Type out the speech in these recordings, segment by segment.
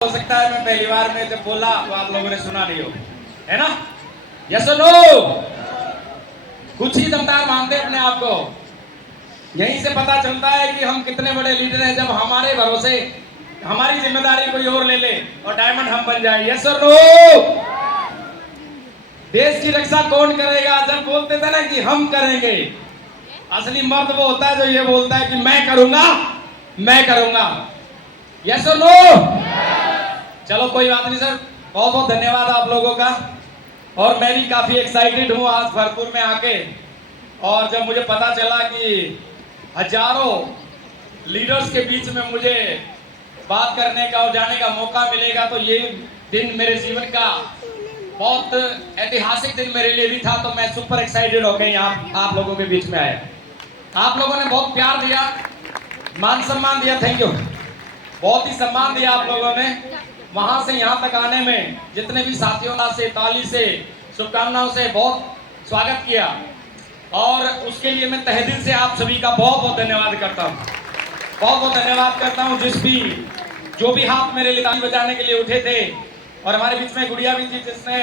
हो सकता है मैं पहली बार में जब बोला तो आप लोगों ने सुना नहीं हो, है ना? यस और नो? कुछ ही दमदार मानते अपने आप को। यहीं से पता चलता है कि हम कितने बड़े लीडर हैं जब हमारे भरोसे हमारी जिम्मेदारी कोई और ले ले और डायमंड हम बन जाए। यस और नो? देश की रक्षा कौन करेगा? जब बोलते थे ना कि हम करेंगे, असली मर्द वो होता है जो ये बोलता है कि मैं करूंगा, मैं करूंगा। यस और नो? चलो कोई बात नहीं सर, बहुत बहुत धन्यवाद आप लोगों का। और मैं भी काफी एक्साइटेड हूँ आज भरतपुर में आके। और जब मुझे पता चला कि हजारों लीडर्स के बीच में मुझे बात करने का और जाने का मौका मिलेगा, तो ये दिन मेरे जीवन का बहुत ऐतिहासिक दिन मेरे लिए भी था। तो मैं सुपर एक्साइटेड हो गई यहाँ आप लोगों के बीच में आया। आप लोगों ने बहुत प्यार दिया, मान सम्मान दिया, थैंक यू। बहुत ही सम्मान दिया आप लोगों ने। वहां से यहाँ तक आने में जितने भी साथियों से ताली से शुभकामनाओं से बहुत स्वागत किया, और उसके लिए मैं तहे दिल से आप सभी का बहुत बहुत धन्यवाद करता हूँ। बहुत बहुत धन्यवाद करता हूँ जो भी हाथ मेरे लिए ताली बजाने के लिए उठे थे। और हमारे बीच में गुड़िया भी थी जिसने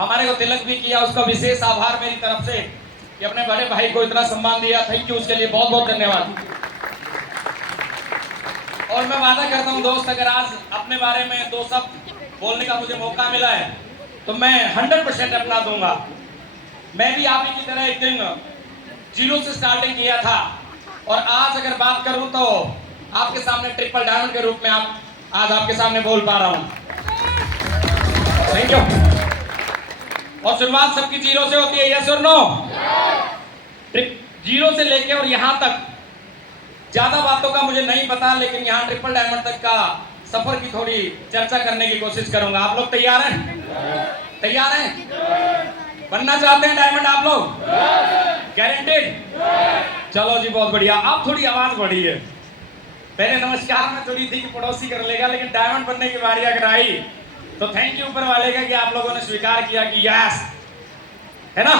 हमारे को तिलक भी किया, उसका विशेष आभार मेरी तरफ से कि अपने बड़े भाई को इतना सम्मान दिया। थैंक यू, उसके लिए बहुत बहुत धन्यवाद। और मैं वादा करता हूं दोस्त, अगर आज अपने बारे में दो शब्द बोलने का मुझे मौका मिला है तो मैं 100% अपना दूंगा। मैं भी आप ही की तरह एक दिन जीरो से स्टार्टिंग किया था, और आज अगर बात करूं तो आपके सामने ट्रिपल डायमंड के रूप में आज आपके सामने बोल पा रहा हूं। Thank you. और शुरुआत सबकी जीरो से होती है, यस और नो? जीरो से लेके और यहां तक ज्यादा बातों का मुझे नहीं पता, लेकिन यहाँ ट्रिपल डायमंड तक का सफर की थोड़ी चर्चा करने की कोशिश करूंगा। आप लोग तैयार हैं? तैयार हैं? बनना चाहते हैं डायमंड आप लोग? गारंटेड? चलो जी, बहुत बढ़िया। आप थोड़ी आवाज बढ़ी है। पहले नमस्कार में थोड़ी थी कि पड़ोसी कर लेगा, लेकिन डायमंड बनने की बारी अगर आई तो थैंक यू ऊपर वाले का कि आप लोगों ने स्वीकार किया कि यस, है ना?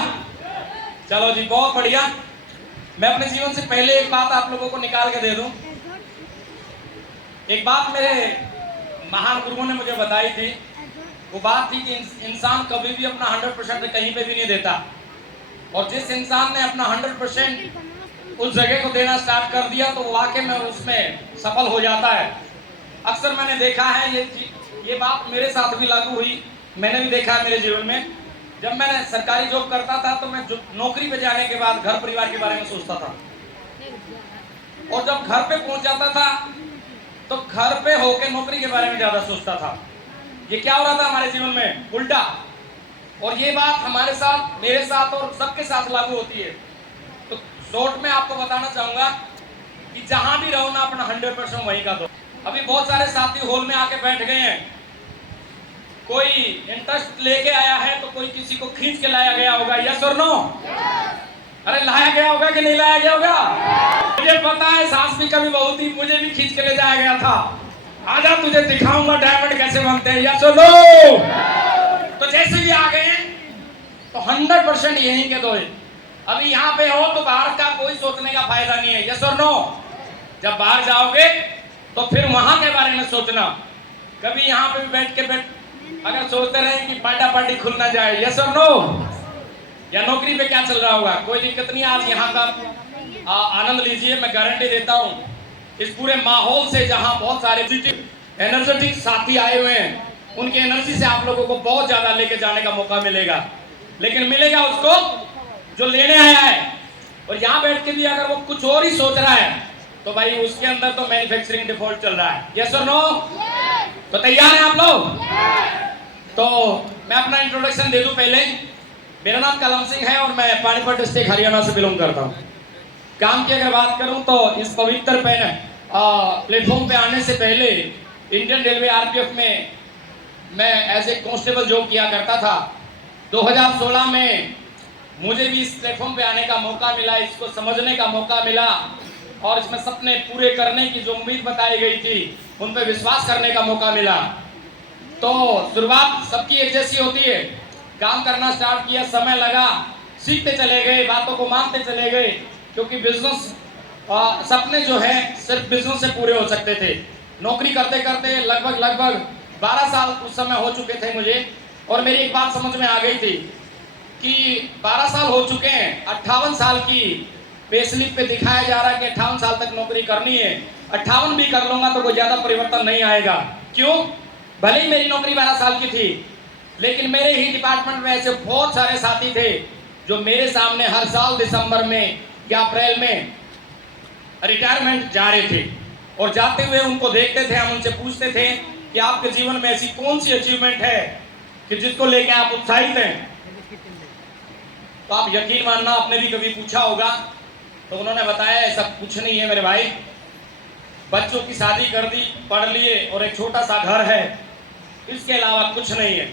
चलो जी, बहुत बढ़िया। मैं अपने जीवन से पहले एक बात आप लोगों को निकाल के दे दूं। एक बात मेरे महान गुरुओं ने मुझे बताई थी। वो बात थी कि इंसान कभी भी अपना 100% कहीं पे भी नहीं देता, और जिस इंसान ने अपना 100% उस जगह को देना स्टार्ट कर दिया तो वाकई में उसमें सफल हो जाता है। अक्सर मैंने देखा है, ये बात मेरे साथ भी लागू हुई। मैंने भी देखा है मेरे जीवन में। जब मैंने सरकारी जॉब करता था तो मैं नौकरी पे जाने के बाद घर परिवार के बारे में सोचता था, और जब घर पे पहुंच जाता था तो घर पे होके नौकरी के बारे में ज्यादा सोचता था। ये क्या हो रहा था हमारे जीवन में? उल्टा। और ये बात हमारे साथ, मेरे साथ और सबके साथ लागू होती है। तो शॉर्ट में आपको बताना चाहूंगा कि जहां भी रहो ना, अपना 100% वहीं का दो। अभी बहुत सारे साथी हॉल में आके बैठ गए हैं। कोई इंटरेस्ट लेके आया है तो कोई किसी को खींच के लाया गया होगा, यस और नो? अरे लाया गया होगा कि नहीं लाया गया होगा? मुझे पता है, सास भी कभी बहू थी, मुझे भी खींच के ले जाया गया था। आजा तुझे दिखाऊंगा डायमंड कैसे बनते हैं, यस और नो? तो जैसे भी आ गए तो 100% यहीं के दो। अभी यहाँ पे हो तो बाहर का कोई सोचने का फायदा नहीं है, यस और नो? जब बाहर जाओगे तो फिर वहां के बारे में सोचना। कभी यहाँ पे बैठ के अगर सोचते रहे कि पार्टी खुल ना जाए, यस और नो? या नौकरी पे क्या चल रहा होगा, कोई दिक्कत नहीं। आज यहाँ का आनंद लीजिए। मैं गारंटी देता हूँ इस पूरे माहौल से, जहाँ बहुत सारे एनर्जेटिक साथी आए हुए हैं, उनके एनर्जी से आप लोगों को बहुत ज्यादा लेके जाने का मौका मिलेगा। लेकिन मिलेगा उसको जो लेने आया है। और यहाँ बैठ के भी अगर वो कुछ और ही सोच रहा है तो भाई उसके अंदर तो मैन्युफैक्चरिंग डिफॉल्ट चल रहा है, यस और नो? तो तैयार हैं आप लोग? तो मैं अपना इंट्रोडक्शन दे दूं पहले। मेरा नाम कलम सिंह है और मैं पानीपत डिस्ट्रिक्ट हरियाणा से बिलोंग करता हूं। काम की अगर बात करूं तो इस पवित्र प्लेटफॉर्म पे आने से पहले इंडियन रेलवे आरपीएफ में मैं एज ए कांस्टेबल जॉब किया करता था। 2016 में मुझे भी इस प्लेटफॉर्म पे आने का मौका मिला, इसको समझने का मौका मिला, और इसमें सपने पूरे करने की जो उम्मीद बताई गई थी उन पर विश्वास करने का मौका मिला। तो शुरुआत सबकी एक जैसी होती है। काम करना स्टार्ट किया, समय लगा, सीखते चले गए, बातों को मानते चले गए, क्योंकि बिजनेस सपने जो है सिर्फ बिजनेस से पूरे हो सकते थे। नौकरी करते करते लगभग 12 साल उस समय हो चुके थे मुझे, और मेरी एक बात समझ में आ गई थी कि 12 साल हो चुके हैं, 58 साल की पे स्लिप पे दिखाया जा रहा है कि 58 साल तक नौकरी करनी है। 58 भी कर लूंगा तो कोई ज्यादा परिवर्तन नहीं आएगा। क्यों? भले ही मेरी नौकरी 12 साल की थी, लेकिन मेरे ही डिपार्टमेंट में ऐसे बहुत सारे साथी थे जो मेरे सामने हर साल दिसंबर में या अप्रैल में रिटायरमेंट जा रहे थे, और जाते हुए उनको देखते थे, हम उनसे पूछते थे कि आपके जीवन में ऐसी कौन सी अचीवमेंट है कि जिसको लेके आप उत्साहित हैं। तो आप यकीन मानना, आपने भी कभी पूछा होगा, तो उन्होंने बताया ऐसा कुछ नहीं है मेरे भाई, बच्चों की शादी कर दी, पढ़ लिए, और एक छोटा सा घर है, इसके अलावा कुछ नहीं है।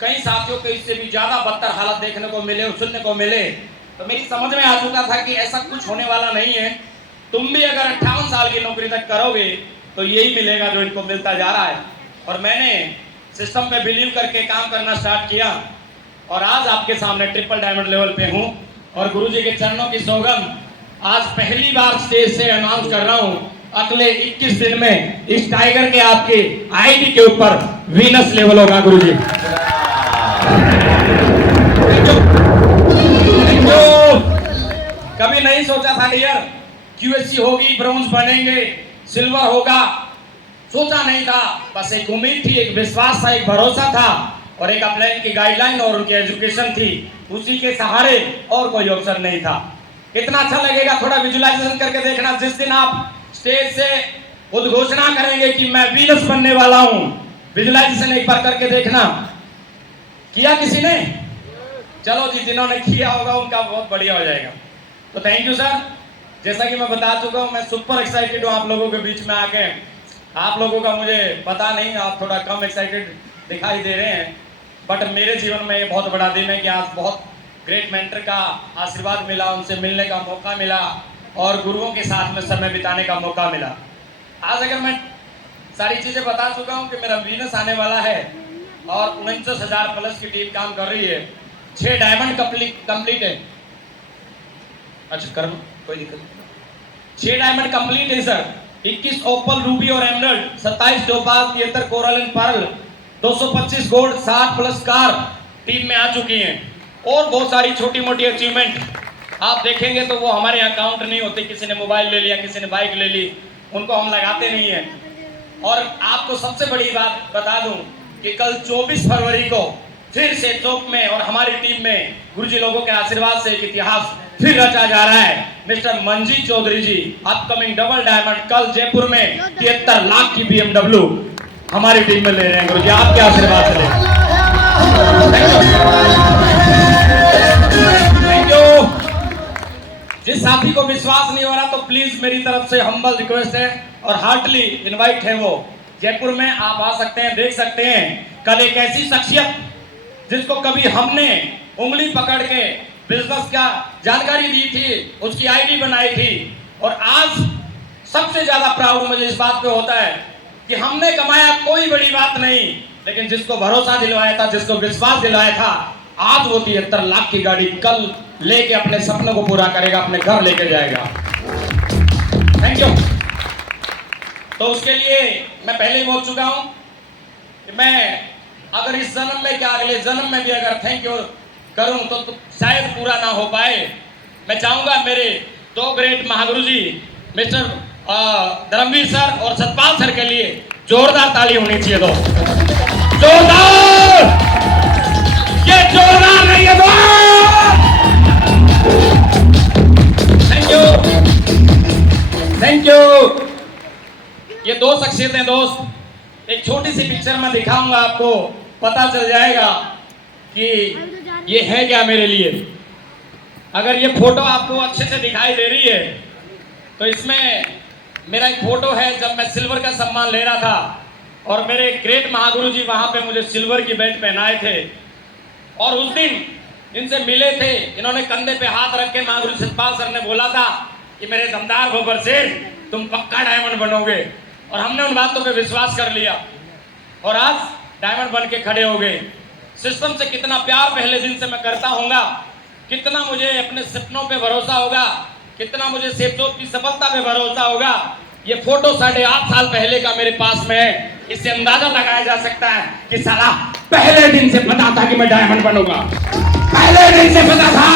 कई साथियों को इससे भी ज्यादा बदतर हालत देखने को मिले और सुनने को मिले। तो मेरी समझ में आ चुका था कि ऐसा कुछ होने वाला नहीं है। तुम भी अगर 58 साल की नौकरी तक करोगे तो यही मिलेगा जो इनको मिलता जा रहा है। और मैंने सिस्टम पे बिलीव करके काम करना स्टार्ट किया, और आज आपके सामने ट्रिपल डायमंड लेवल पे हूँ, और गुरुजी के चरणों की सौगंध आज पहली बार स्टेज से अनाउंस कर रहा हूँ, अगले 21 दिन में इस टाइगर के आपके आईडी के ऊपर वीनस लेवल होगा गुरुजी। कभी नहीं सोचा था डियर क्यूएससी होगी, ब्रॉन्ज बनेंगे, सिल्वर होगा, सोचा नहीं था। बस एक उम्मीद थी, एक विश्वास था, एक भरोसा था, और एक अपलाइन की गाइडलाइन और उनकी एजुकेशन थी, उसी के सहारे, और कोई ऑप्शन नहीं था। कितना अच्छा लगेगा थोड़ा विजुअलाइजेशन करके देखना, जिस दिन आप स्टेज से उद्घोषणा करेंगे कि मैं वीनस बनने वाला हूं, विजुअलाइजेशन एक बार करके देखना। किया किसी ने? चलो जी, जिन्होंने किया होगा उनका बहुत बढ़िया हो जाएगा। तो थैंक यू सर। जैसा कि मैं बता चुका हूं, मैं सुपर एक्साइटेड हूं आप लोगों के बीच में आके। आप लोगों का मुझे पता नहीं, आप थोड़ा कम एक्साइटेड दिखाई दे रहे हैं, बट मेरे जीवन में ये बहुत बड़ा दिन है कि आज बहुत ग्रेट मेंटर का आशीर्वाद मिला, उनसे मिलने का मौका मिला, और गुरुओं के साथ में समय बिताने का मौका मिला। आज अगर मैं सारी चीज़ें बता चुका हूँ कि मेरा वीनस आने वाला है, और 49,000 प्लस की टीम काम कर रही है, 6 डायमंड कंप्लीट है। अच्छा कर कोई दिक्कत नहीं। 6 डायमंड कंप्लीट है सर, 21 ओपल, रूबी और emerald, 27 topaz, 73 coral and pearl, 225 gold, 60 plus car team में आ चुकी हैं, और बहुत सारी छोटी मोटी अचीवमेंट आप देखेंगे तो वो हमारे यहाँ काउंट नहीं होते। किसी ने मोबाइल ले लिया, किसी ने बाइक ले ली, उनको हम लगाते नहीं हैं। और आपको सबसे बड़ी बात बता दूं कि कल 24 फरवरी को फिर से चौक में और हमारी टीम में गुरुजी लोगों के आशीर्वाद से एक इतिहास फिर रचा जा रहा है। मिस्टर मंजीत चौधरी जी अपकमिंग डबल डायमंड कल जयपुर में 73 लाख की BMW हमारी टीम में ले रहे हैं। गुरुजी आपके आशीर्वाद से थैंक यू। जिस साथी को विश्वास नहीं हो रहा तो प्लीज मेरी तरफ से हम्बल रिक्वेस्ट है और हार्टली इनवाइट है, वो जयपुर में आप आ सकते हैं, देख सकते हैं। कल एक ऐसी शख्सियत जिसको कभी हमने उंगली पकड़ के बिजनेस का जानकारी दी थी, उसकी आईडी बनाई थी, और आज सबसे ज्यादा प्राउड मुझे इस बात पे होता है कि हमने कमाया कोई बड़ी बात नहीं, लेकिन जिसको भरोसा दिलवाया था, जिसको विश्वास दिलवाया था, आज वो 73 लाख की गाड़ी कल लेके अपने सपनों को पूरा करेगा, अपने घर लेके जाएगा। Thank you. तो उसके लिए मैं पहले ही बोल चुका हूं कि मैं अगर इस जन्म में क्या अगले जन्म में भी अगर थैंक यू करूं तो शायद पूरा ना हो पाए। मैं चाहूंगा मेरे 2 ग्रेट महागुरु जी मिस्टर धर्मवीर सर और सतपाल सर के लिए जोरदार ताली होनी चाहिए। दोस्त जोरदार, ये जोरदार नहीं है थैंक यू, थैंक यू। ये 2 शख्सियतें दोस्त, एक छोटी सी पिक्चर में दिखाऊंगा, आपको पता चल जाएगा कि ये है क्या मेरे लिए। अगर ये फोटो आपको अच्छे से दिखाई दे रही है तो इसमें मेरा एक फोटो है जब मैं सिल्वर का सम्मान ले रहा था, और मेरे ग्रेट महागुरु जी वहां पे मुझे सिल्वर की बेल्ट पहनाए थे, और उस दिन इनसे मिले थे। इन्होंने कंधे पे हाथ रख के महागुरु सतपाल सर ने बोला था कि मेरे दमदार गोबर से तुम पक्का डायमंड बनोगे, और हमने उन बातों पे विश्वास कर लिया और आज डायमंड बन के खड़े हो गए। सिस्टम से कितना प्यार पहले दिन से मैं करता हूँगा, कितना मुझे अपने सपनों पे भरोसा होगा, कितना मुझे सेबजोत की सफलता पे भरोसा होगा, ये फोटो 8.5 साल पहले का मेरे पास में है। इससे अंदाजा लगाया जा सकता है कि साला पहले दिन से पता था कि मैं डायमंड बनूंगा, पहले दिन से पता था।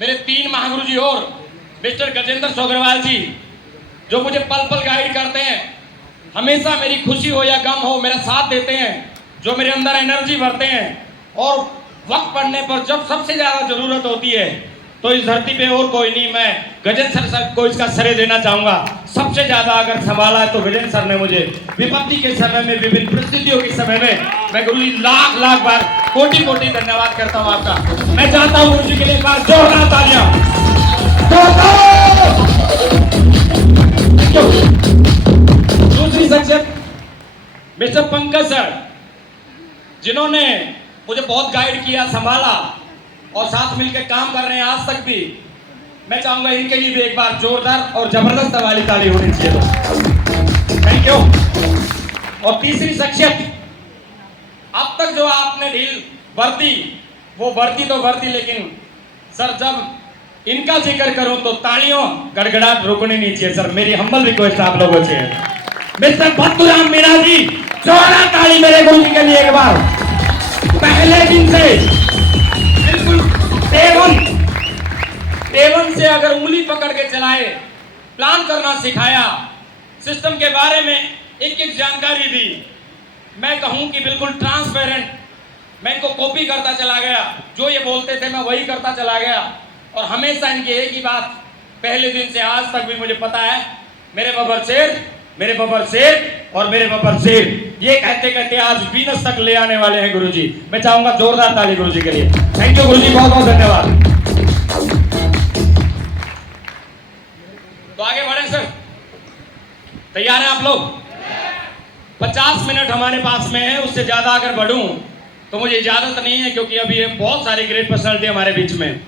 मेरे 3 महागुरु जी और मिस्टर गजेंद्र सोगरवाल जी, जो मुझे पल पल गाइड करते हैं, हमेशा मेरी खुशी हो या गम हो मेरा साथ देते हैं, जो मेरे अंदर एनर्जी भरते हैं, और वक्त पड़ने पर जब सबसे ज्यादा जरूरत होती है तो इस धरती पे और कोई नहीं, मैं गजेंद्र सर को इसका श्रेय देना चाहूंगा। सबसे ज्यादा अगर संभाला है तो गजेंद्र सर ने मुझे विपत्ति के समय में, विभिन्न परिस्थितियों के समय में। मैं गुरु जी लाख लाख बार कोटि कोटि धन्यवाद करता हूं आपका। मैं चाहता हूं गुरु जी के लिए एक बार जोरदार तालियां। दूसरी शख्सियत मिस्टर पंकज सर, जिन्होंने मुझे बहुत गाइड किया, संभाला और साथ मिलकर काम कर रहे हैं आज तक भी। मैं चाहूंगा इनके लिए भी एक बार जोरदार और जबरदस्त वाली ताली होनी चाहिए। Thank you. और तीसरी शख्सियत, अब तक जो आपने ढील बरती वो बरती तो बरती, लेकिन सर जब इनका जिक्र करूं तो तालियों गड़गड़ाहट रुकनी नहीं चाहिए सर। मेरी हम्बल रिक्वेस्ट आप लोगों से, मिस्टर भत्तूराम मीणा जी, जोरदार ताली मेरे गुरु जी के लिए एक बार। पहले दिन से बिल्कुल टेबल से अगर उंगली पकड़ के चलाए, प्लान करना सिखाया, सिस्टम के बारे में एक एक जानकारी दी। मैं कहूं कि बिल्कुल ट्रांसपेरेंट, मैं इनको कॉपी करता चला गया, जो ये बोलते थे मैं वही करता चला गया। और हमेशा इनकी एक ही बात, पहले दिन से आज तक भी मुझे पता है, मेरे बब्बर शेर, मेरे बब्बर शेर और मेरे बब्बर शेर, ये कहते कहते आज वीनस तक ले आने वाले हैं गुरुजी। मैं चाहूंगा जोरदार ताली गुरुजी के लिए। थैंक यू गुरुजी, बहुत बहुत धन्यवाद। तो आगे बढ़े सर, तैयार हैं आप लोग? 50 मिनट हमारे पास में है, उससे ज्यादा अगर बढ़ूं तो मुझे इजाजत नहीं है, क्योंकि अभी बहुत सारी ग्रेट पर्सनैलिटी हमारे बीच में।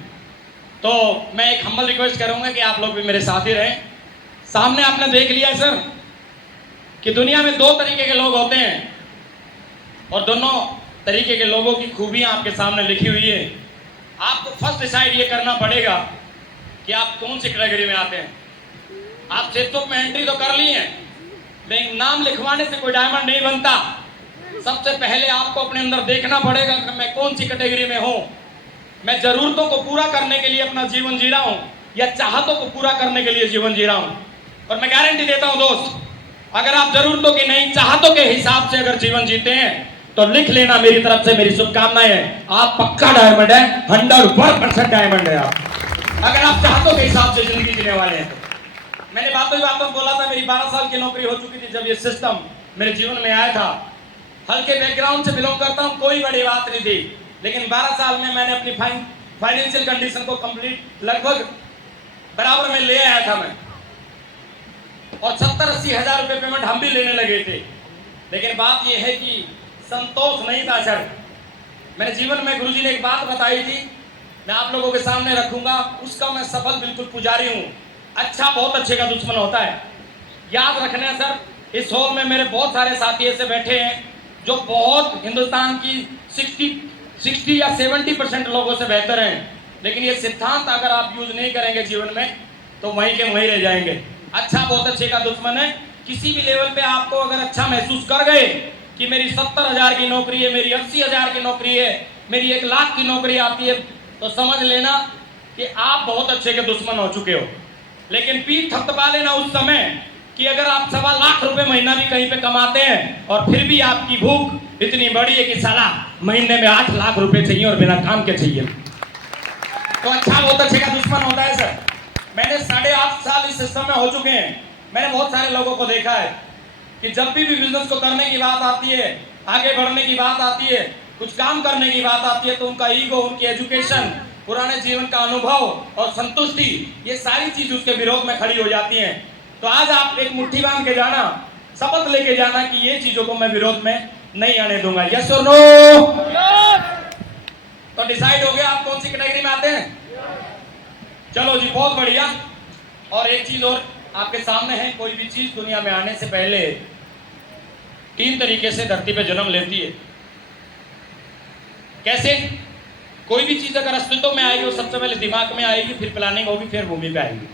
तो मैं एक हम्बल रिक्वेस्ट करूंगा कि आप लोग भी मेरे साथ ही रहें। सामने आपने देख लिया सर कि दुनिया में 2 तरीके के लोग होते हैं, और दोनों तरीके के लोगों की खूबियां आपके सामने लिखी हुई है। आपको फर्स्ट डिसाइड ये करना पड़ेगा कि आप कौन सी कैटेगरी में आते हैं। आप सेतु में एंट्री तो कर ली है, लेकिन नाम लिखवाने से कोई डायमंड नहीं बनता। सबसे पहले आपको अपने अंदर देखना पड़ेगा कि मैं कौन सी कैटेगरी में हूं। मैं जरूरतों को पूरा करने के लिए अपना जीवन जी रहा हूं, या चाहतों को पूरा करने के लिए जीवन जी रहा हूं। और मैं गारंटी देता हूं दोस्त, अगर आप जरूरतों की नहीं चाहतों के हिसाब से अगर जीवन जीते हैं तो लिख लेना, मेरी तरफ से मेरी शुभकामनाएं हैं, आप पक्का डायमंड है, 100% डायमंड है आप, अगर आप चाहतों के हिसाब से जिंदगी जीने वाले हैं तो। मैंने बातों बोला था, मेरी 12 साल की नौकरी हो चुकी थी जब ये सिस्टम मेरे जीवन में आया था। हल्के बैकग्राउंड से बिलोंग करता हूं, कोई बड़ी बात नहीं थी, लेकिन 12 साल में मैंने अपनी फाइनेंशियल कंडीशन को कंप्लीट लगभग बराबर में ले आया था मैं, और 70-80 हजार रुपए पेमेंट हम भी लेने लगे थे। लेकिन बात यह है कि संतोष नहीं था सर। मेरे जीवन में गुरुजी ने एक बात बताई थी, मैं आप लोगों के सामने रखूंगा, उसका मैं सफल बिल्कुल पुजारी हूं। अच्छा बहुत अच्छे का दुश्मन होता है। याद रखना सर, इस हॉल में मेरे बहुत सारे साथी ऐसे बैठे हैं जो बहुत हिंदुस्तान की 60 या 70% लोगों से बेहतर हैं, लेकिन ये सिद्धांत अगर आप यूज नहीं करेंगे जीवन में तो वहीं के वहीं रह जाएंगे। अच्छा बहुत अच्छे का दुश्मन है। किसी भी लेवल पे आपको अगर अच्छा महसूस कर गए कि मेरी 70,000 की नौकरी है, मेरी 80,000 की नौकरी है, मेरी 1 लाख की नौकरी आती है, तो समझ लेना कि आप बहुत अच्छे के दुश्मन हो चुके हो। लेकिन पीठ थपथपा लेना उस समय कि अगर आप 1.25 लाख रुपए महीना भी कहीं पे कमाते हैं और फिर भी आपकी भूख इतनी बड़ी है कि साला महीने में 8 लाख रुपए चाहिए और बिना काम के चाहिए, तो अच्छा बहुत अच्छे का दुश्मन होता है सर। मैंने 8.5 साल इस सिस्टम में हो चुके हैं। मैंने बहुत सारे लोगों को देखा है कि जब भी बिजनेस को करने की बात आती है, आगे बढ़ने की बात आती है, कुछ काम करने की बात आती है, तो उनका ईगो, उनकी एजुकेशन, पुराने जीवन का अनुभव और संतुष्टि, ये सारी चीज उसके विरोध में खड़ी हो जाती हैं। तो आज आप एक मुट्ठी बांध के जाना, शपथ लेके जाना कि ये चीजों को मैं विरोध में नहीं आने दूंगा। यस और नो? तो डिसाइड हो गया आप कौन सी कैटेगरी में आते हैं? चलो जी, बहुत बढ़िया। और एक चीज और आपके सामने है, कोई भी चीज दुनिया में आने से पहले 3 तरीके से धरती पे जन्म लेती है। कैसे? कोई भी चीज अगर अस्तित्व में आएगी वो सबसे पहले दिमाग में आएगी, फिर प्लानिंग होगी, फिर भूमि पे आएगी।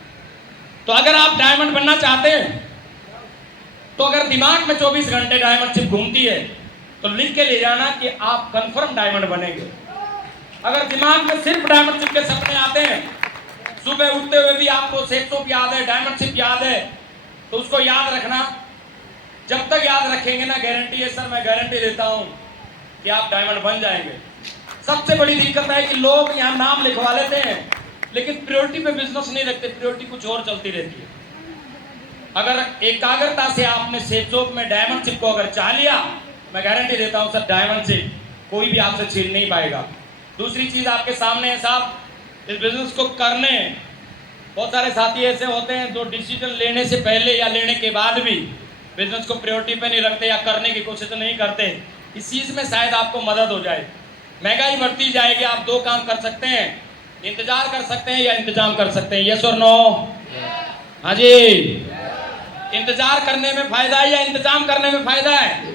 तो अगर आप डायमंड बनना चाहते हैं तो अगर दिमाग में 24 घंटे डायमंड चिप घूमती है तो लिख के ले जाना कि आप कंफर्म डायमंड बनेंगे। अगर दिमाग में सिर्फ डायमंड चिप के सपने आते हैं, सुबह उठते हुए भी आपको सेफ सोप याद है, डायमंड चिप याद है, तो उसको याद रखना। जब तक याद रखेंगे ना, गारंटी है सर, मैं गारंटी देता हूं कि आप डायमंड बन जाएंगे। सबसे बड़ी दिक्कत है कि लोग यहाँ नाम लिखवा लेते हैं लेकिन प्रायोरिटी पे बिजनेस नहीं रखते, प्रायोरिटी कुछ और चलती रहती है। अगर एकाग्रता से आपने सेफ जोन में डायमंड चिप को अगर चाह लिया, मैं गारंटी देता हूं सर, डायमंड चिप कोई भी आपसे छीन नहीं पाएगा। दूसरी चीज आपके सामने है साहब, इस बिजनेस को करने बहुत सारे साथी ऐसे होते हैं जो डिसीजन लेने से पहले या लेने के बाद भी बिजनेस को प्रायोरिटी पे नहीं रखते या करने की कोशिश नहीं करते। इस चीज में शायद आपको मदद हो जाए। महंगाई बढ़ती जाएगी, आप दो काम कर सकते हैं, इंतजार कर सकते हैं या इंतजाम कर सकते हैं। यस और नो? हाँ जी। इंतजार करने में फायदा है या इंतजाम करने में फायदा है?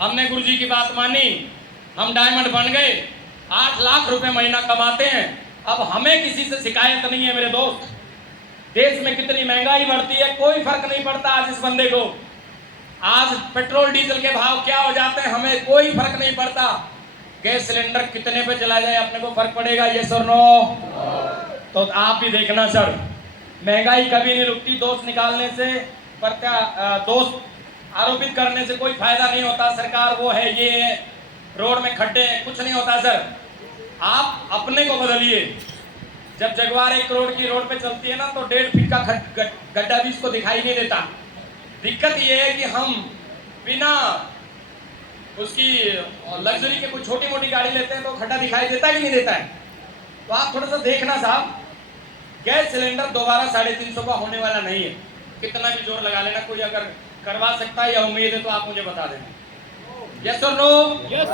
हमने गुरुजी की बात मानी, हम डायमंड बन गए, 8 लाख रुपए महीना कमाते हैं। अब हमें किसी से शिकायत नहीं है मेरे दोस्त। देश में कितनी महंगाई बढ़ती है, कोई फर्क नहीं पड़ता आज इस बंदे को। आज पेट्रोल डीजल के भाव क्या हो जाते हैं, हमें कोई फर्क नहीं पड़ता। गैस सिलेंडर कितने पे चला जाए अपने को फर्क पड़ेगा? यस और नो? तो आप भी देखना सर, महंगाई कभी नहीं रुकती। दोस्त निकालने से, दोस्त आरोपित करने से कोई फायदा नहीं होता। सरकार वो है, ये है, रोड में खड्डे हैं, कुछ नहीं होता सर। आप अपने को बदलिए। जब जगवार 1 करोड़ की रोड पे चलती है ना, तो 1.5 फीट का गड्ढा भी इसको दिखाई नहीं देता। दिक्कत ये है कि हम बिना उसकी लग्जरी के कोई छोटी मोटी गाड़ी लेते हैं तो खड्डा दिखाई देता ही नहीं देता है। तो आप थोड़ा सा देखना साहब, गैस सिलेंडर दोबारा 350 का होने वाला नहीं है। कितना भी जोर लगा लेना, कोई अगर करवा सकता है या उम्मीद है तो आप मुझे बता देना। यस और नो? यस।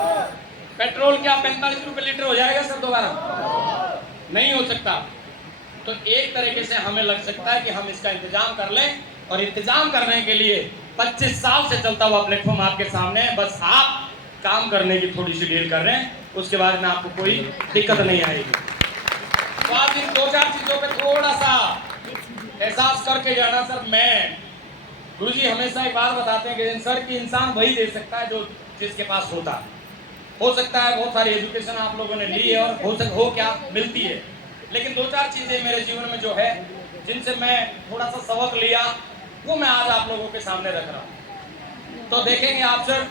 पेट्रोल क्या 45 रुपए लीटर हो जाएगा सर दोबारा? नहीं हो सकता। तो एक तरीके से हमें लग सकता है कि हम इसका इंतजाम कर लें, और इंतजाम करने के लिए 25 साल से चलता हुआ प्लेटफॉर्म आपके सामने है। बस आप काम करने की थोड़ी सी डील कर रहे हैं, उसके बाद में आपको कोई दिक्कत नहीं आएगी। तो आप इन 2-4 चीजों पे थोड़ा सा एहसास करके जाना सर। मैं गुरुजी हमेशा एक बात बताते हैं कि सर कि इंसान वही दे सकता है जो जिसके पास होता है। हो सकता है बहुत सारी एजुकेशन आप लोगों ने ली है और हो क्या मिलती है, लेकिन 2-4 चीजें मेरे जीवन में जो है जिनसे मैं थोड़ा सा सबक लिया, वो मैं आज आप लोगों के सामने रख रहा हूँ। तो देखेंगे आप सर,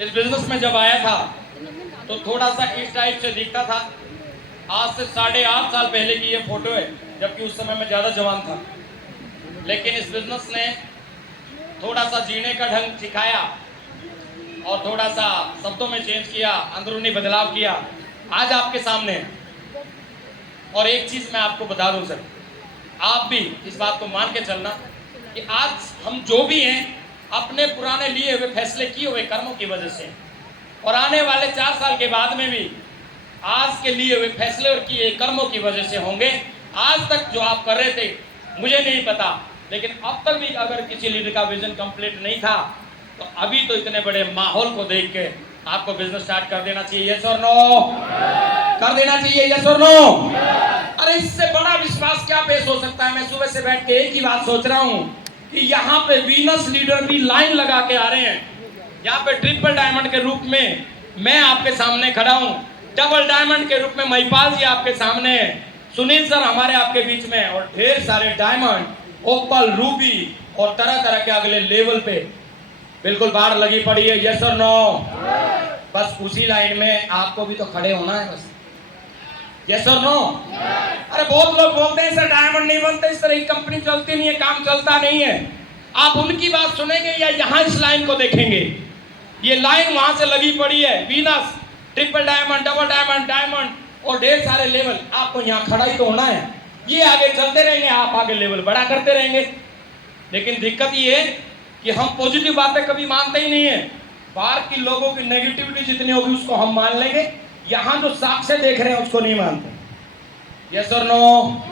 इस बिजनेस में जब आया था तो थोड़ा सा इस टाइप से दिखता था। आज से 8.5 साल पहले की ये फोटो है, जबकि उस समय मैं ज्यादा जवान था। लेकिन इस बिजनेस ने थोड़ा सा जीने का ढंग सिखाया और थोड़ा सा शब्दों में चेंज किया, अंदरूनी बदलाव किया। आज आपके सामने है। और एक चीज मैं आपको बता दूं सर, आप भी इस बात को मान के चलना कि आज हम जो भी हैं अपने पुराने लिए हुए फैसले किए हुए कर्मों की वजह से, और आने वाले 4 साल के बाद में भी आज के लिए हुए फैसले और किए कर्मों की वजह से होंगे। आज तक जो आप कर रहे थे मुझे नहीं पता, लेकिन अब तक भी अगर किसी लीडर का विजन कंप्लीट नहीं था तो अभी तो इतने बड़े माहौल को देख के आपको बिजनेस स्टार्ट कर देना चाहिए। यस और नो? कर देना चाहिए। यस और नो? अरे इससे बड़ा विश्वास क्या पेश हो सकता है? मैं सुबह से बैठ के एक ही बात सोच रहा हूँ कि यहाँ पे वीनस लीडर भी लाइन लगा के आ रहे हैं। यहाँ पे ट्रिपल डायमंड के रूप में मैं आपके सामने खड़ा हूँ, डबल डायमंड के रूप में महिपाल जी आपके सामने है, सुनील सर हमारे आपके बीच में, और ढेर सारे डायमंड, ओपल, रूबी और तरह तरह के अगले लेवल पे बिल्कुल बाढ़ लगी पड़ी है। यस और नो? बस उसी लाइन में आपको भी तो खड़े होना है बस। यस और नो? अरे बहुत लोग बोलते हैं सर डायमंड नहीं बनते, इस तरह की कंपनी चलती नहीं है, काम चलता नहीं है। आप उनकी बात सुनेंगे या यहाँ इस लाइन को देखेंगे? ये लाइन वहां से लगी पड़ी है, Venus, triple diamond, double diamond, diamond और ढेर सारे लेवल। आपको यहाँ खड़ा ही तो होना है। ये आगे चलते रहेंगे, आप आगे लेवल बड़ा करते रहेंगे। लेकिन दिक्कत ये है कि हम पॉजिटिव बातें कभी मानते ही नहीं है। बाहर की लोगों की नेगेटिविटी जितनी होगी उसको हम मान लेंगे, यहाँ जो साक्ष्य देख रहे हैं उसको नहीं मानते। यस और नो?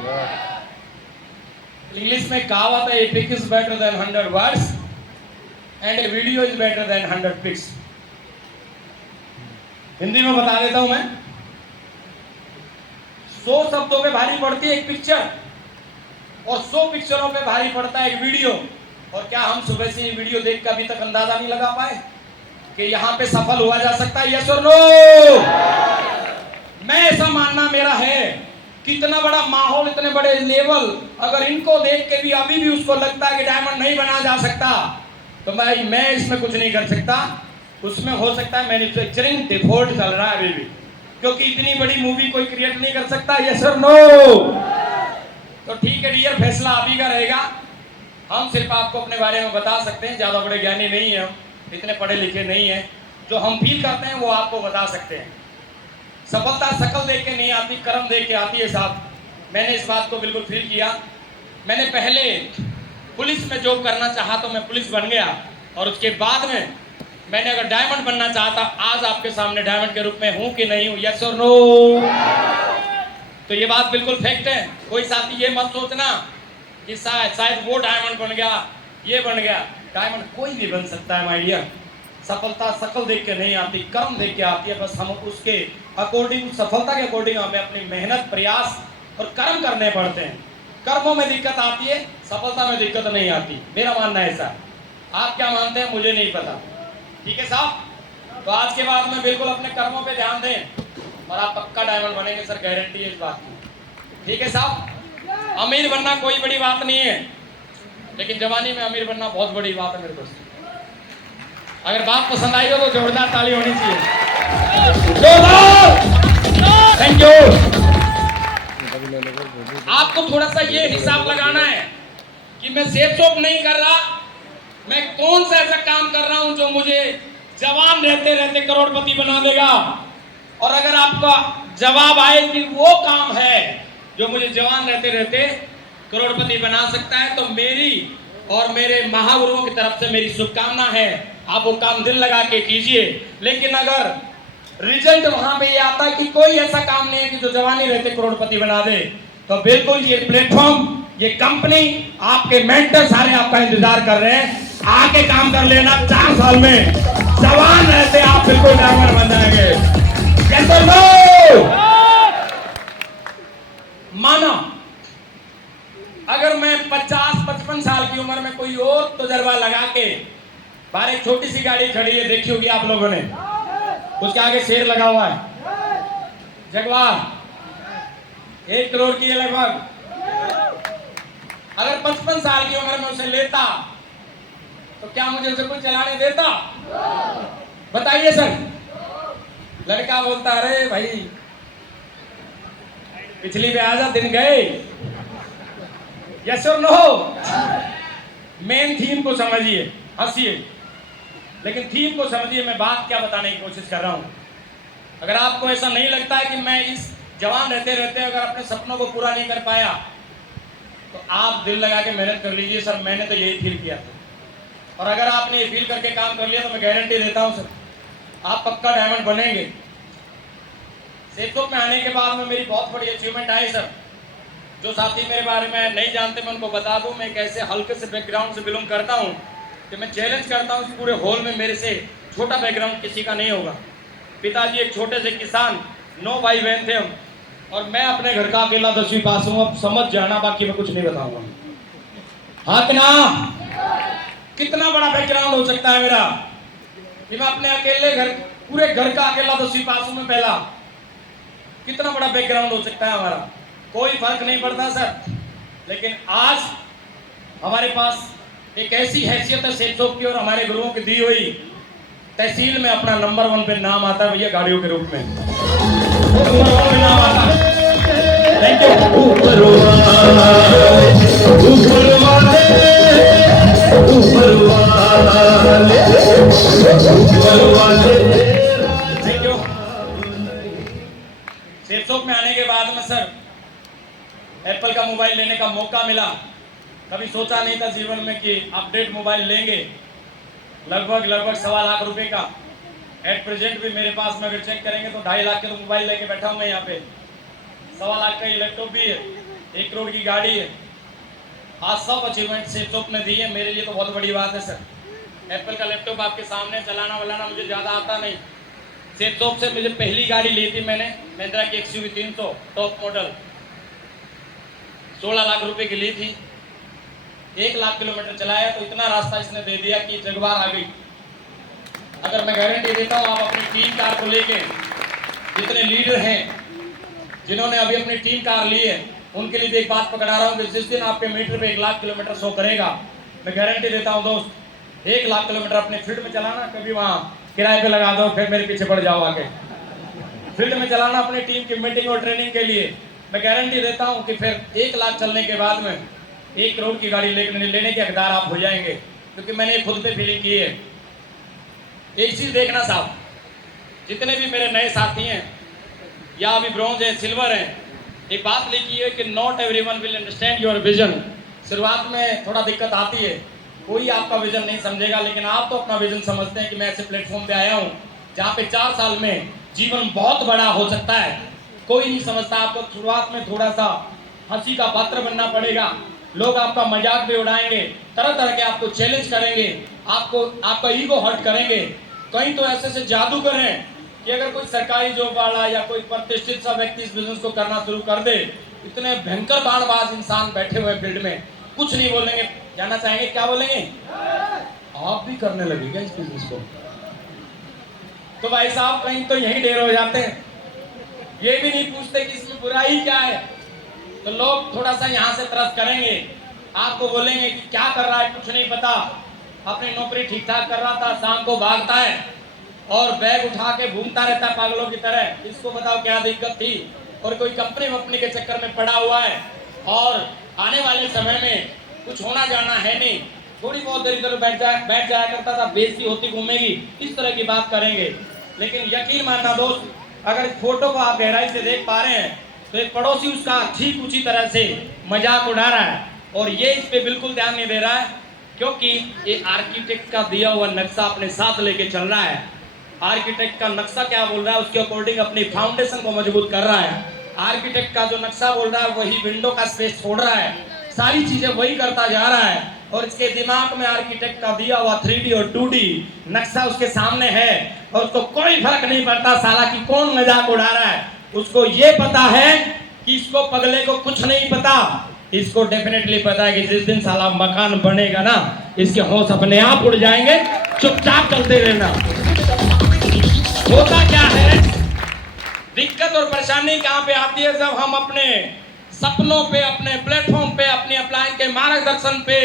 इंग्लिश में कहावत है, a pic is better than 100 words and a video is better than 100 pics. Hindi में बता देता हूं मैं, 100 शब्दों पे भारी पड़ती है एक पिक्चर, और 100 पिक्चरों पे भारी पड़ता है एक वीडियो। और क्या हम सुबह से ये वीडियो देख कर अभी तक अंदाजा नहीं लगा पाए कि यहाँ पे सफल हुआ जा सकता है? यस और नो? मैं ऐसा मानना मेरा है कि इतना बड़ा माहौल, इतने बड़े लेवल, अगर इनको देख के भी अभी भी उसको लगता है कि डायमंड नहीं बना जा सकता, तो मैं इसमें कुछ नहीं कर सकता। उसमें हो सकता है मैन्युफैक्चरिंग डिफॉल्ट चल रहा है अभी भी, क्योंकि इतनी बड़ी मूवी कोई क्रिएट नहीं कर सकता। यस और नो? तो ठीक है डियर, फैसला आप ही का रहेगा। हम सिर्फ आपको अपने बारे में बता सकते हैं, ज्यादा बड़े ज्ञानी नहीं है हम, इतने पढ़े लिखे नहीं है। जो हम फील करते हैं वो आपको बता सकते हैं। सफलता शकल देख के नहीं आती, कर्म देख के आती है साहब। मैंने इस बात को बिल्कुल फील किया। मैंने पहले पुलिस में जॉब करना चाहा तो मैं पुलिस बन गया, और उसके बाद में मैंने अगर डायमंड बनना चाहता, आज आपके सामने डायमंड के रूप में हूं कि नहीं हूं? यस और नो? तो ये बात बिल्कुल फैक्ट है। कोई साथी ये मत सोचना कि शायद वो डायमंड बन गया, ये बन गया। डायमंड कोई भी बन सकता है माय डियर। सफलता शकल देख के नहीं आती, कर्म देख के आती है। बस हम उसके अकॉर्डिंग, सफलता के अकॉर्डिंग हमें अपनी मेहनत, प्रयास और कर्म करने पड़ते हैं। कर्मों में दिक्कत आती है, सफलता में दिक्कत नहीं आती। मेरा मानना है ऐसा। आप क्या मानते हैं मुझे नहीं पता। ठीक है साहब? तो आज के बाद में बिल्कुल अपने कर्मों पे ध्यान दें और आप पक्का डायमंड बनेंगे सर, गारंटी है इस बात की। ठीक है साहब? अमीर बनना कोई बड़ी बात नहीं है, लेकिन जवानी में अमीर बनना बहुत बड़ी बात है मेरे दोस्त। अगर बात पसंद आई हो तो जोरदार ताली होनी चाहिए। जोरदार! Thank you. आपको थोड़ा सा ये हिसाब लगाना है कि मैं सेफ सोप नहीं कर रहा, मैं कौन सा ऐसा काम कर रहा हूं जो मुझे जवान रहते रहते करोड़पति बना देगा। और अगर आपका जवाब आए कि वो काम है जो मुझे जवान रहते रहते करोड़पति बना सकता है, तो मेरी और मेरे महागुरुओं की तरफ से मेरी शुभकामना है, आप वो काम दिल लगा के कीजिए। लेकिन अगर रिजल्ट वहां पे ये आता है कि कोई ऐसा काम नहीं है कि जो जवानी रहते करोड़पति बना दे, तो बिल्कुल ये प्लेटफॉर्म, ये कंपनी, आपके मेंटर सारे आपका इंतजार कर रहे हैं। आके काम कर लेना, 4 साल में जवान रहते आप बिल्कुल डायमंड बन जाएंगे। कैसे लो? मानो अगर मैं 50-55 साल की उम्र में कोई और तजुर्बा लगा के, बाहर एक छोटी सी गाड़ी खड़ी है, देखी होगी आप लोगों ने, उसके आगे शेर लगा हुआ है, जगवार, 1 करोड़ की है लगभग। अगर 55 साल की उम्र में उसे लेता तो क्या मुझे उसे कोई चलाने देता? बताइए सर। लड़का बोलता अरे भाई पिछली ब्याज दिन गए। यस और नो? मेन थीम को समझिए, हंसिए, लेकिन थीम को समझिए। मैं बात क्या बताने की कोशिश कर रहा हूं। अगर आपको ऐसा नहीं लगता है कि मैं इस जवान रहते रहते अगर अपने सपनों को पूरा नहीं कर पाया, तो आप दिल लगा के मेहनत कर लीजिए सर। मैंने तो यही फील किया था, और अगर आपने ये फील करके काम कर लिया तो मैं गारंटी देता हूं सर, आप पक्का डायमंड बनेंगे। सेफ में आने के बाद में मेरी बहुत बड़ी अचीवमेंट आई सर। जो साथी मेरे बारे में नहीं जानते मैं उनको बता दूं, मैं कैसे हल्के से बैकग्राउंड से बिलोंग करता हूं कि मैं चैलेंज करता हूं इस पूरे हॉल में मेरे से छोटा बैकग्राउंड किसी का नहीं होगा। पिताजी एक छोटे से किसान, 9 भाई बहन थे हम, और मैं अपने घर का अकेला 10वीं पास हूं। अब समझ जाना, बाकी मैं कुछ नहीं बताऊंगा। हाँ कि ना? कितना बड़ा बैकग्राउंड हो सकता है मेरा कि मैं अपने अकेले घर, पूरे घर का अकेला 10वीं पास हूं मैं पहला। कितना बड़ा बैकग्राउंड हो सकता है हमारा, कोई फर्क नहीं पड़ता सर। लेकिन आज हमारे पास एक ऐसी हैसियत है सेठ की और हमारे गुरुओं की दी हुई, तहसील में अपना नंबर 1 पे नाम आता है भैया, गाड़ियों के रूप में नंबर 1 पे नाम आता है। Thank you. सेठ में आने के बाद में सर एप्पल का मोबाइल लेने का मौका मिला। कभी सोचा नहीं था जीवन में कि अपडेट मोबाइल लेंगे। लगभग 1.25 लाख रुपए का एट प्रेजेंट भी मेरे पास में अगर चेक करेंगे तो 2.5 लाख के तो मोबाइल लेके बैठा हूं मैं यहाँ पे। 1.25 लाख का ये लैपटॉप भी है, 1 करोड़ की गाड़ी है। आज सब अचीवमेंट सेफ ने दी है, मेरे लिए तो बहुत बड़ी बात है सर। एप्पल का लैपटॉप आपके सामने चलाना वलाना मुझे ज़्यादा आता नहीं। सेफ से मुझे पहली गाड़ी ली थी मैंने, महिंद्रा की XUV 300 टॉप मॉडल। 16 लाख रुपए की ली थी। 1 लाख किलोमीटर चलाया तो इतना रास्ता इसने दे दिया कि जगवार आ गई। अगर मैं गारंटी देता हूँ, आप अपनी टीम कार को लेके, जितने लीडर हैं जिन्होंने अभी अपनी टीम कार ली है, उनके लिए भी एक बात पकड़ा रहा हूँ कि जिस दिन आपके मीटर पे 1 लाख किलोमीटर शो करेगा, मैं गारंटी देता हूँ दोस्त, 1 लाख किलोमीटर अपने फील्ड में चलाना, कभी वहाँ किराए पे लगा दो, फिर मेरे पीछे पड़ जाओ आके। फील्ड में चलाना अपनी टीम की मीटिंग और ट्रेनिंग के लिए, मैं गारंटी देता हूँ कि फिर 1 लाख चलने के बाद में 1 करोड़ की गाड़ी लेने के हकदार आप हो जाएंगे, क्योंकि मैंने खुद पे फीलिंग की है। एक चीज देखना साहब, जितने भी मेरे नए साथी हैं या अभी ब्रॉन्ज है, सिल्वर है, एक बात लिखी है कि not everyone will understand your vision. शुरुआत में थोड़ा दिक्कत आती है, कोई आपका विजन नहीं समझेगा, लेकिन आप तो अपना विजन समझते हैं कि मैं ऐसे प्लेटफॉर्म पे आया हूँ जहाँ पे 4 साल में जीवन बहुत बड़ा हो सकता है। कोई नहीं समझता, आपको शुरुआत में थोड़ा सा हंसी का पात्र बनना पड़ेगा, लोग आपका मजाक भी उड़ाएंगे, तरह तरह के आपको चैलेंज करेंगे, आपका ईगो हर्ट करेंगे। कहीं तो ऐसे जादूगर हैं कि अगर कोई सरकारी जॉब वाला या कोई प्रतिष्ठित सा व्यक्ति इस बिजनेस को करना शुरू कर दे, इतने भयंकर बाणबाज इंसान बैठे हुए फील्ड में, कुछ नहीं बोलेंगे। जानना चाहेंगे क्या बोलेंगे? आप भी करने लगेगा इस बिजनेस को। तो भाई साहब कहीं तो यही ढेर हो जाते हैं, ये भी नहीं पूछते कि इसमें बुराई क्या है। तो लोग थोड़ा सा यहाँ से तरस करेंगे, आपको बोलेंगे कि क्या कर रहा है, कुछ नहीं पता, अपनी नौकरी ठीक ठाक कर रहा था, शाम को भागता है और बैग उठा के घूमता रहता है पागलों की तरह, इसको बताओ क्या दिक्कत थी। और कोई कंपनी वपनी के चक्कर में पड़ा हुआ है और आने वाले समय में कुछ होना जाना है नहीं, थोड़ी बहुत देर इधर बैठ जाया करता था, बेइज्जती होती घूमेगी, इस तरह की बात करेंगे। लेकिन यकीन मानना दोस्त, अगर इस फोटो को आप गहराई से देख पा रहे हैं तो एक पड़ोसी उसका ठीक उसी तरह से मजाक उड़ा रहा है, और ये इस पे बिल्कुल ध्यान नहीं दे रहा है, क्योंकि ये आर्किटेक्ट का दिया हुआ नक्शा अपने साथ लेके चल रहा है। आर्किटेक्ट का नक्शा क्या बोल रहा है, उसके अकॉर्डिंग अपनी फाउंडेशन को मजबूत कर रहा है। आर्किटेक्ट का जो नक्शा बोल रहा है वही विंडो का स्पेस छोड़ रहा है, सारी चीजें वही करता जा रहा है, और इसके दिमाग में आर्किटेक्ट का दिया हुआ 3D और 2D नक्शा उसके सामने है, और उसको कोई फर्क नहीं पड़ता साला कि कौन मजाक उड़ा रहा है। उसको ये पता है कि इसको पगले को कुछ नहीं पता, इसको डेफिनेटली पता है कि जिस दिन साला मकान बनेगा ना, इसके होश अपने आप उड़ जाएंगे, चुपचाप चलते रहना। होता क्या है, दिक्कत और परेशानी कहाँ पे आती है, जब हम अपने सपनों पे, अपने प्लेटफॉर्म पे, अपने अपलाइन के मार्गदर्शन पे,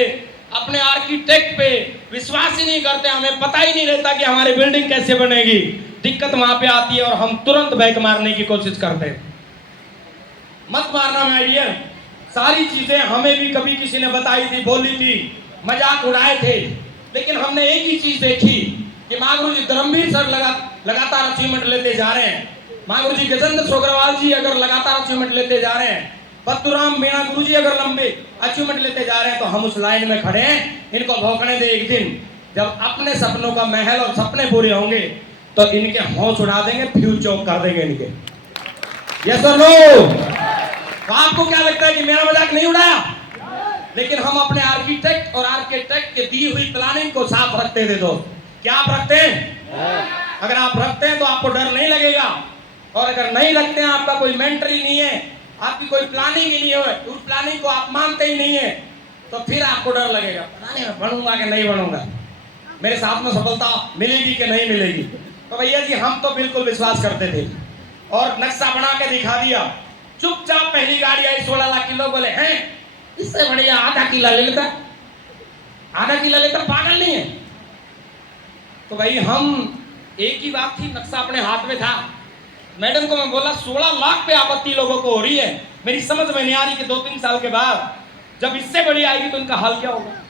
अपने आर्किटेक्ट पे विश्वास ही नहीं करते, हमें पता ही नहीं रहता कि हमारी बिल्डिंग कैसे बनेगी। दिक्कत वहां पे आती है और हम तुरंत बैक मारने की कोशिश करते हैं। मत मारना माय डियर, सारी चीजें हमें भी कभी किसी ने बताई थी, बोली थी, मजाक उड़ाए थे, लेकिन हमने एक ही चीज देखी कि महागुरु जी धर्मवीर सर लगातार अचीवमेंट लेते जा रहे हैं, महागुरु जी गजेंद्र सोग्रवाल जी अगर लगातार अचीवमेंट लेते जा रहे हैं, बत्तूराम मीणा गुरु जी अगर लंबे अचीवमेंट लेते जा रहे हैं, तो हम उस लाइन में खड़े हैं। इनको भौंकने दे, एक दिन जब अपने सपनों का महल और सपने पूरे होंगे तो इनके होश उड़ा देंगे, फ्यूज चौक कर देंगे इनके। यस और नो? तो आपको क्या लगता है कि मेरा मजाक नहीं उड़ाया? लेकिन हम अपने आर्किटेक्ट और आर्किटेक्ट के दी हुई प्लानिंग को साफ रखते थे दोस्त। क्या आप रखते हैं? अगर आप रखते हैं तो आपको डर नहीं लगेगा, और अगर नहीं रखते हैं, आपका कोई मेंटरी नहीं है, आपकी कोई प्लानिंग ही नहीं है, उस प्लानिंग को आप मानते ही नहीं है, तो फिर आपको डर लगेगा, पता नहीं मैं बनूंगा कि नहीं बनूंगा, मेरे साथ में सफलता मिलेगी कि नहीं मिलेगी। तो भैया जी हम तो बिल्कुल विश्वास करते थे और नक्शा बना के दिखा दिया। चुपचाप पहली गाड़ी आई 16 लाख की, लोग बोले हैं इससे बढ़िया आधा किला ले लेता, आधा किला लेकर पागल नहीं है। तो भाई हम एक ही बात थी, नक्शा अपने हाथ में था। मैडम को मैं बोला 16 लाख पे आपत्ति लोगों को हो रही है, मेरी समझ में नहीं आ रही कि 2-3 साल के बाद जब इससे बड़ी आएगी तो इनका हाल क्या होगा।